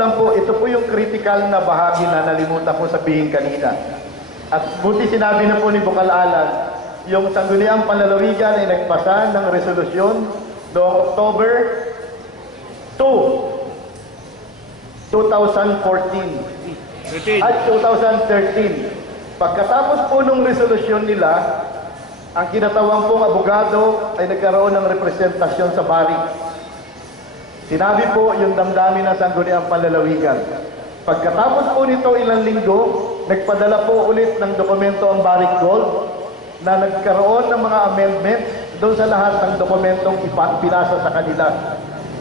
lang po, ito po yung critical na bahagi na nalimutan ko sabihin kanina. At buti sinabi na po ni Bukal Alan, yung sangguniang panlalawigan ay nagpasa ng resolusyon noong October 2, 2014 at 2013. Pagkatapos po nung resolusyon nila, ang kinatawang pong abogado ay nagkaroon ng representasyon sa bari. Sinabi po yung damdamin ng sangguniang panlalawigan. Pagkatapos po nito ilang linggo, nagpadala po ulit ng dokumento ang Barrick Gold na nagkaroon ng mga amendments doon sa lahat ng dokumentong ipa- pinasa sa kanila.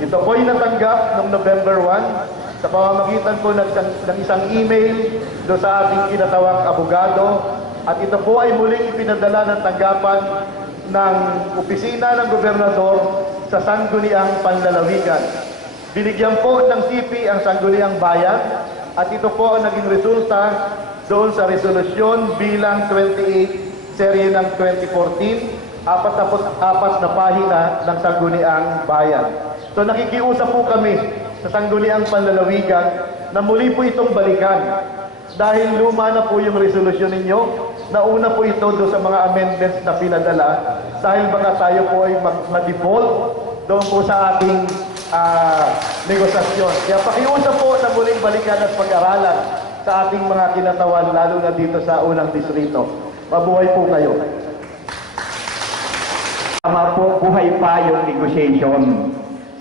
Ito po ay natanggap noong November 1 sa pamamagitan po ng, ng isang email doon sa ating kinatawang abogado at ito po ay muling ipinadala ng tanggapan ng opisina ng gobernador sa Sangguniang Panlalawigan. Binigyan po ng CP ang Sangguniang Bayan at ito po ang naging resulta doon sa resolusyon bilang 28 serye ng 2014, apat na, apat na pahina ng Sangguniang Bayan. So nakikiusap po kami sa Sangguniang Panlalawigan na muli po itong balikan dahil luma na po yung resolusyon ninyo, nauna po ito doon sa mga amendments na pinadala dahil baka tayo po ay mag- ma-default doon po sa ating ah, negosasyon. Kaya pakiusap po na muling balikan at pag-aralan sa ating mga kinatawan, lalo na dito sa unang distrito. Mabuhay po kayo. Tama po, buhay pa yung negotiation.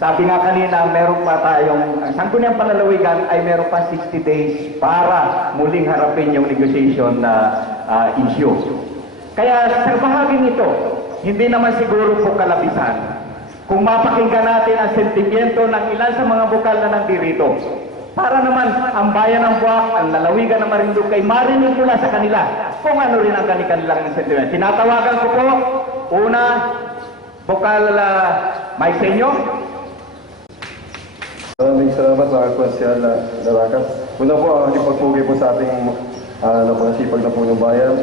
Sabi nga kanina, meron pa tayong, ang Sangguniang Panlalawigan ay meron pa 60 days para muling harapin yung negotiation na ah, issue. Kaya sa bahaging ito, hindi naman siguro po kalabisan. Kung mapakinggan natin ang sentimiento ng ilan sa mga bukal na nandirito, para naman ang bayan ng Buwak, ang lalawigan ng Marinduque, ay marinig mula sa kanila kung ano rin ang kanilang sentiment. Tinatawagan ko po, una, Bukal uh, Mike Senyo, Maraming salamat sa Konsyal na Narakas. Una po, ang aking pagpugi po sa ating uh, napakasipag na punong bayan.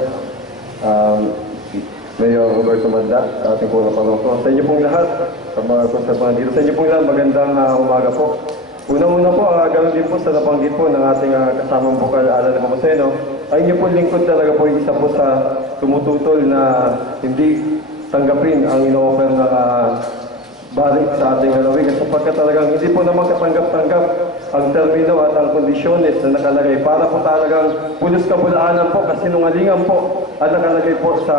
Um, Mayor Roberto Manda, ating punong pangako. Sa inyo pong lahat, sa mga konservahan dito, sa inyo pong lahat, magandang uh, umaga po. Una-una po, uh, ganoon din po sa nabanggit po ng ating uh, kasamang bukal Alan de Pamaseno. Ang inyo po lingkod talaga po isa po sa tumututol na hindi tanggapin ang ino-offer na uh, balik sa ating lalawigan sapagkat talagang hindi po naman katanggap-tanggap ang termino at ang kondisyones na nakalagay para po talagang pulos kabulaanan po kasi nungalingan po at nakalagay po sa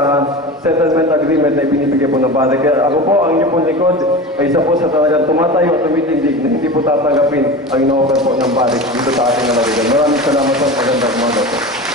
settlement agreement na ibinibigay po ng balik. Kaya ako po, ang inyo po likod ay isa po sa talagang tumatayo at tumitindig na hindi po tatanggapin ang ino-offer po ng balik dito sa ating lalawigan. Maraming salamat po.